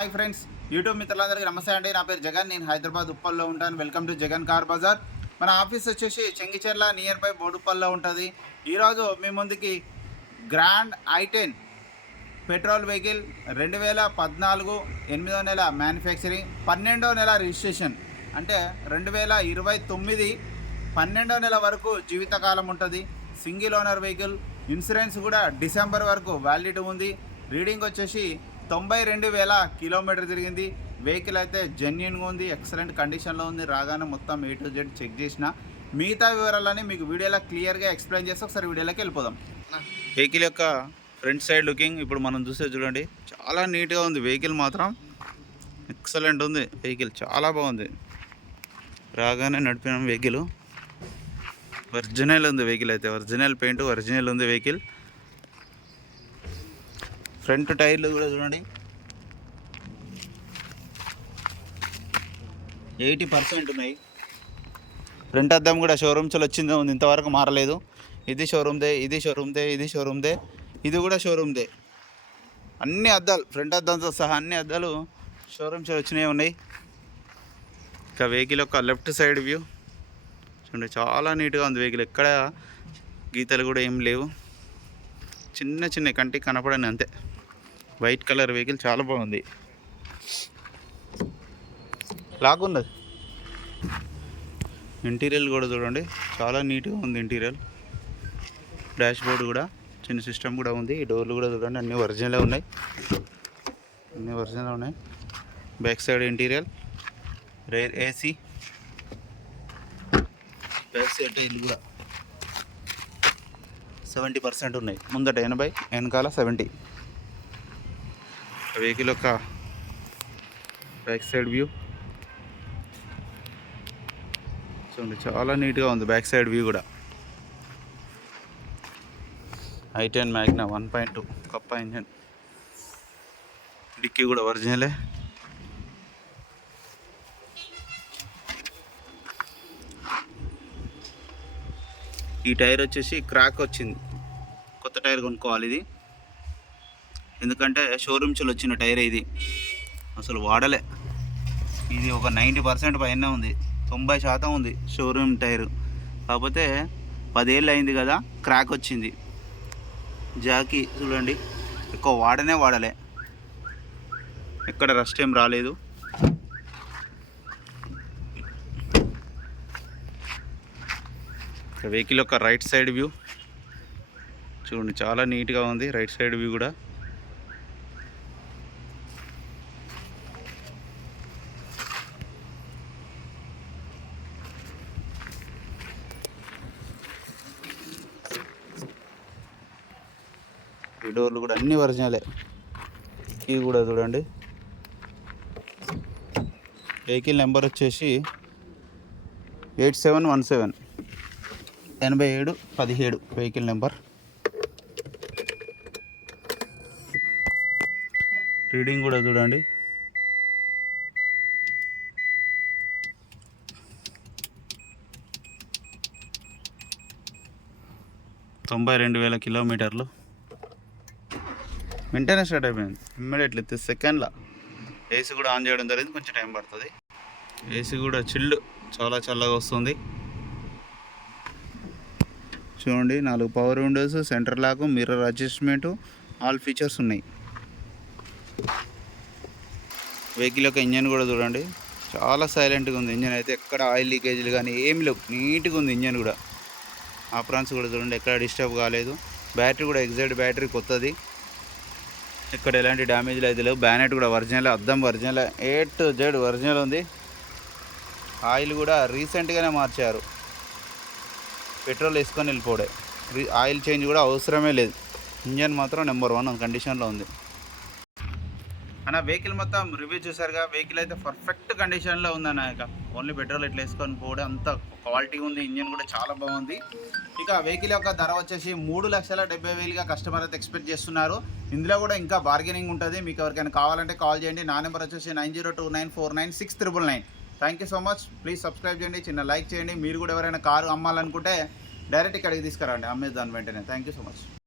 Hi friends, YouTube మిత్రులందరికీ నమస్తే అండి. నా పేరు జగన్. నేను హైదరాబాద్ ఉప్పల్లో ఉంటాను. Welcome to Jagan car bazaar. మన ఆఫీస్ వచ్చేసి చెంగిచెర్ల నియర్ బై బోడుప్పల్లో ఉంటుంది. ఈరోజు మీ ముందుకి గ్రాండ్ i10 పెట్రోల్ వెహికల్ 2014 8వ నెల మ్యానుఫ్యాక్చరింగ్, 12వ నెల రిజిస్ట్రేషన్, అంటే 2029 12వ నెల వరకు జీవితకాలం ఉంటుంది. Single owner vehicle. ఇన్సూరెన్స్ కూడా డిసెంబర్ వరకు వ్యాలిడిటీ ఉంది. రీడింగ్ వచ్చేసి 92,000 కిలోమీటర్ తిరిగింది. వెహికల్ అయితే జెన్యున్గా ఉంది, ఎక్సలెంట్ కండిషన్లో ఉంది. రాగానే మొత్తం A to Z చెక్ చేసిన. మిగతా వివరాలని మీకు వీడియోలో క్లియర్గా ఎక్స్ప్లెయిన్ చేస్తే ఒకసారి వీడియోలోకి వెళ్ళిపోదాం. వెహికల్ యొక్క ఫ్రంట్ సైడ్ లుకింగ్ ఇప్పుడు మనం చూస్తే చూడండి, చాలా నీట్గా ఉంది. వెహికల్ మాత్రం ఎక్సలెంట్ ఉంది. వెహికల్ చాలా బాగుంది. రాగానే నడిపిన వెహికల్ ఒరిజినల్ ఉంది. వెహికల్ అయితే ఒరిజినల్ పెయింట్, ఒరిజినల్ ఉంది వెహికల్. ఫ్రంట్ టైర్లు కూడా చూడండి 80% ఉన్నాయి. ఫ్రంట్ అద్దం కూడా షోరూమ్స్ వచ్చిందే ఉంది, ఇంతవరకు మారలేదు. ఇది షోరూమ్దే, ఇది షోరూమ్దే, ఇది షోరూమ్దే, ఇది కూడా షోరూమ్దే. అన్ని అద్దాలు, ఫ్రంట్ అద్దంతో సహా అన్ని అద్దాలు షోరూమ్స్ వచ్చినాయి ఉన్నాయి. ఇక వెహికల్ యొక్క లెఫ్ట్ సైడ్ వ్యూ చూడండి, చాలా నీట్గా ఉంది వెహికల్. ఎక్కడ గీతలు కూడా ఏం లేవు, చిన్న చిన్న కంటికి కనపడని అంతే. వైట్ కలర్ వెహికల్ చాలా బాగుంది. లాక్ ఉన్నది. ఇంటీరియర్ కూడా చూడండి, చాలా నీట్గా ఉంది ఇంటీరియర్. డాష్ బోర్డు కూడా చిన్న సిస్టమ్ కూడా ఉంది. ఈ డోర్లు కూడా చూడండి, అన్నీ ఒరిజినల్ ఉన్నాయి, అన్నీ ఒరిజినల్ ఉన్నాయి. Back side interior, rare AC, back side టైర్లు కూడా 70% ఉన్నాయి. ముందట 80, వెనకాల 70. వెహికల్ యొక్క బ్యాక్ సైడ్ వ్యూ చూడండి, చాలా నీట్గా ఉంది బ్యాక్ సైడ్ వ్యూ కూడా. i10 మ్యాగ్నా 1.2 కప్ప ఇంజన్. డిక్కీ కూడా ఒరిజినలే. ఈ టైర్ వచ్చేసి క్రాక్ వచ్చింది, కొత్త టైర్ కొనుక్కోవాలి ఇది. ఎందుకంటే షోరూమ్స్లో వచ్చిన టైర్ ఇది, అసలు వాడలే. ఇది ఒక 90% పైన ఉంది, 90% ఉంది షోరూమ్ టైరు. కాకపోతే 10 ఏళ్ళు అయింది కదా, క్రాక్ వచ్చింది. జాకీ చూడండి, ఎక్కువ వాడలే, ఎక్కడ రస్ట్ ఏం రాలేదు. వెహికల్ యొక్క రైట్ సైడ్ వ్యూ చూడండి, చాలా నీట్గా ఉంది రైట్ సైడ్ వ్యూ కూడా. ఈ డోర్లు కూడా అన్నీ ఒరిజినలే. కీ కూడా చూడండి. వెహికల్ నెంబర్ వచ్చేసి 8717 8717 వెహికల్ నెంబర్. రీడింగ్ కూడా చూడండి, $92,000 కిలోమీటర్లు. వెంటనే స్టార్ట్ అయిపోయింది, ఇమ్మీడియట్లీ 30 సెకండ్ల. ఏసీ కూడా ఆన్ చేయడం జరిగింది, కొంచెం టైం పడుతుంది. ఏసీ కూడా చిల్డ్, చాలా చల్లగా వస్తుంది. చూడండి, 4 power windows, centre lock, mirror adjustment, all features ఉన్నాయి. వెహికల్ యొక్క ఇంజన్ కూడా చూడండి, చాలా సైలెంట్గా ఉంది. ఇంజన్ అయితే ఎక్కడ ఆయిల్ లీకేజీలు కానీ ఏమి లేవు, నీట్గా ఉంది ఇంజన్ కూడా. ఆప్రాన్స్ కూడా చూడండి, ఎక్కడ డిస్టర్బ్ కాలేదు. బ్యాటరీ కూడా ఎగ్జాక్ట్ బ్యాటరీ కొత్తది, ఇక్కడ ఎలాంటి డ్యామేజ్లు అయితే లేవు. బ్యానెట్ కూడా ఒరిజినల్, అద్దం original, A to Z original ఉంది. ఆయిల్ కూడా రీసెంట్గానే మార్చారు, పెట్రోల్ వేసుకొని వెళ్ళిపోడే. ఆయిల్ చేంజ్ కూడా అవసరమే లేదు. ఇంజన్ మాత్రం నెంబర్ 1 కండిషన్లో ఉంది. అన్న వెహికల్ మొత్తం రివ్యూ చూసారుగా. వెహికల్ అయితే పర్ఫెక్ట్ కండిషన్లో ఉందన్న. ఇక ఓన్లీ పెట్రోల్ ఇట్లా వేసుకొని పోవడం, అంత క్వాలిటీ ఉంది. ఇంజన్ కూడా చాలా బాగుంది. ఇక వెహికల్ యొక్క ధర వచ్చేసి 3,70,000గా కస్టమర్ అయితే ఎక్స్పెక్ట్ చేస్తున్నారు. ఇందులో కూడా ఇంకా బార్గెనింగ్ ఉంటుంది. మీకు ఎవరికైనా కావాలంటే కాల్ చేయండి. నా నెంబర్ వచ్చేసి 9029496999. Thank you so much. Please subscribe చేయండి, చిన్న లైక్ చేయండి. మీరు కూడా ఎవరైనా కారు అమ్మాలనుకుంటే డైరెక్ట్ ఇక్కడికి తీసుకురండి, అమ్మేదాన్ని వెంటనే. Thank you so much.